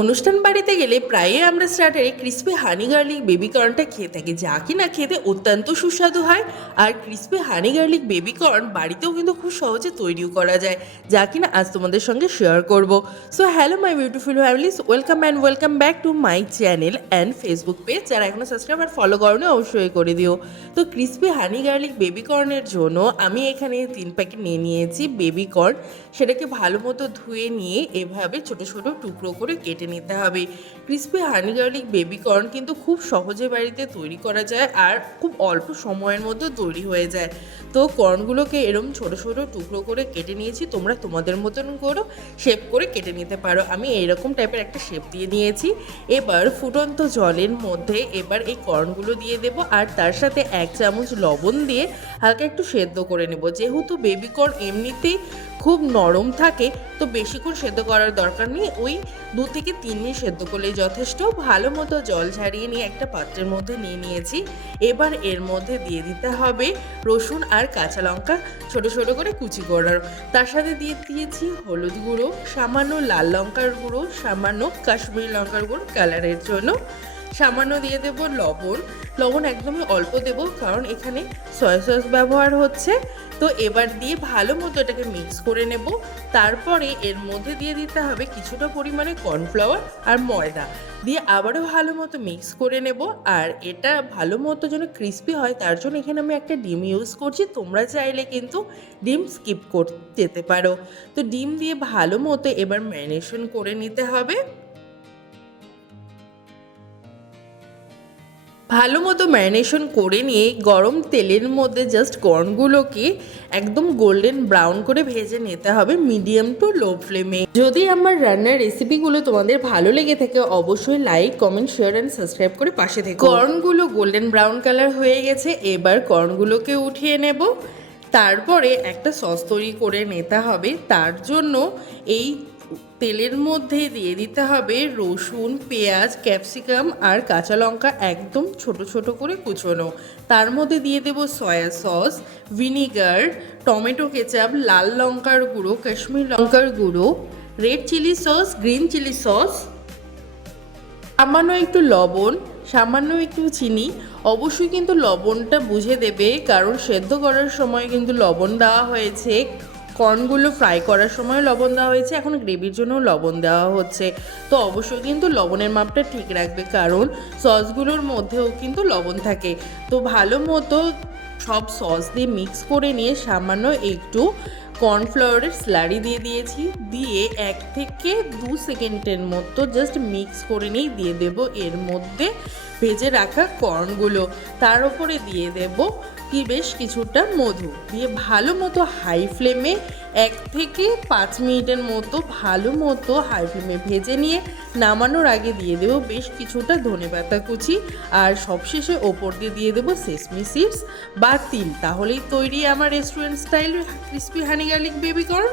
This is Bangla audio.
অনুষ্ঠান বাড়িতে গেলে প্রায়ই আমরা স্টার্টারে ক্রিসপি হানি গার্লিক বেবি কর্নটা খেয়ে থাকি, যা কিনা খেতে অত্যন্ত সুস্বাদু হয়। আর ক্রিসপি হানি গার্লিক বেবি কর্ন বাড়িতেও কিন্তু খুব সহজে তৈরিও করা যায়, যা কিনা আজ তোমাদের সঙ্গে শেয়ার করব। So hello my beautiful families, welcome and welcome back to my channel and Facebook page. যারা এখনো সাবস্ক্রাইব আর ফলো করোনি অবশ্যই করে দিও। তো ক্রিসপি হানি গার্লিক বেবি কর্নের জন্য আমি এখানে 3 প্যাকেট নিয়ে নিয়েছি বেবি কর্ন। সেটাকে ভালো মতো ধুয়ে নিয়ে এভাবে ছোট ছোট টুকরো করে কেটে নিতে হবে। ক্রিসপি হানি গার্লিক বেবি কর্ন কিন্তু খুব সহজে বাড়িতে তৈরি করা যায় আর খুব অল্প সময়ের মধ্যে তৈরি হয়ে যায়। তো কর্নগুলোকে এরকম ছোট ছোট টুকরো করে কেটে নিয়েছি, তোমরা তোমাদের মতন করো শেপ করে কেটে নিতে পারো। আমি এইরকম টাইপের একটা শেপ দিয়ে নিয়েছি। এবার ফুটন্ত জলের মধ্যে এবার এই কর্নগুলো দিয়ে দেব আর তার সাথে 1 চামচ লবণ দিয়ে হালকা একটু সেদ্ধ করে নেব। যেহেতু বেবি কর্ন এমনিতেই খুব নরম থাকে, তো বেশিক্ষণ সেদ্ধ করার দরকার নেই, ওই 2 থেকে 3 মিনিট সেদ্ধ করলেই যথেষ্ট। ভালো মতো জল ঝারিয়ে নিয়ে একটা পাত্রের মধ্যে নিয়ে নিয়েছি। এবার এর মধ্যে দিয়ে দিতে হবে রসুন আর কাঁচা লঙ্কা ছোট ছোট করে কুচি করার। তার সাথে দিয়ে দিয়েছি হলুদ গুঁড়ো, সামান্য লাল লঙ্কার গুঁড়ো, সামান্য কাশ্মীরি লঙ্কার গুঁড়ো কালারের জন্য, সামান্য দিয়ে দেব লবণ একদমই অল্প দেব, কারণ এখানে সয়া সস ব্যবহার হচ্ছে। তো এবার দিয়ে ভালো মতো এটাকে মিক্স করে নেব। তারপরে এর মধ্যে দিয়ে দিতে হবে কিছুটা পরিমাণে কর্নফ্লাওয়ার আর ময়দা দিয়ে আবারও ভালো মতো মিক্স করে নেব। আর এটা ভালো মতো যেন ক্রিস্পি হয় তার জন্য এখানে আমি একটা ডিম ইউজ করছি, তোমরা চাইলে কিন্তু ডিম স্কিপ করতে যেতে পারো। তো ডিম দিয়ে ভালো মতো এবার ম্যারিনেশন করে নিতে হবে। ভালো মতো ম্যারিনেশন করে নিয়ে গরম তেলের মধ্যে জাস্ট কর্নগুলোকে একদম গোল্ডেন ব্রাউন করে ভেজে নিতে হবে মিডিয়াম টু লো ফ্লেমে। যদি আমার রান্নার রেসিপিগুলো তোমাদের ভালো লেগে থাকে অবশ্যই like, comment, share and subscribe করে পাশে থেকে। কর্নগুলো গোল্ডেন ব্রাউন কালার হয়ে গেছে, এবার কর্নগুলোকে উঠিয়ে নেব। তারপরে একটা সস তৈরি করে নিতে হবে। তার জন্য এই তেলের মধ্যে দিয়ে দিতে হবে রসুন, পেঁয়াজ, ক্যাপসিকাম আর কাঁচা লঙ্কা একদম ছোট ছোট করে কুচোনো। তার মধ্যে দিয়ে দেব soya sauce, vinegar, tomato ketchup, লাল লঙ্কার গুঁড়ো, কাশ্মীরি লঙ্কার গুঁড়ো, red chilli sauce, green chilli sauce, সামান্য একটু লবণ, সামান্য একটু চিনি। অবশ্যই কিন্তু লবণটা বুঝে দেবে, কারণ সেদ্ধ করার সময় কিন্তু লবণ দেওয়া হয়েছে, কর্নগুলো ফ্রাই করার সময় লবণ দেওয়া হয়েছে, এখন গ্রেভির জন্য লবণ দেওয়া হচ্ছে। তো অবশ্যই কিন্তু লবণের মাপটা ঠিক রাখবে, কারণ সসগুলোর মধ্যেও কিন্তু লবণ থাকে। তো ভালো মতো সব সস দিয়ে মিক্স করে নিয়ে সামান্য একটু কর্নফ্লাওয়ারের স্লারি দিয়ে দিয়েছি, দিয়ে 1 থেকে 2 সেকেন্ডের মতো জাস্ট মিক্স করে নিয়ে দিয়ে দেব এর মধ্যে ভেজে রাখা কর্নগুলো। তার উপরে দিয়ে দেব বেশ কিছুটা মধু দিয়ে ভালো মতো হাই ফ্লেমে 1 থেকে 5 মিনিটের মতো ভালো মতো হাই ফ্লেমে ভেজে নিয়ে নামানোর আগে দিয়ে দেবো বেশ কিছুটা ধনেপাতা কুচি আর সবশেষে ওপর দিয়ে দেবো সেসমি সিডস বা তিল। তাহলেই তৈরি আমার রেস্টুরেন্ট স্টাইল ক্রিসপি হানি গার্লিক বেবি কর্ন।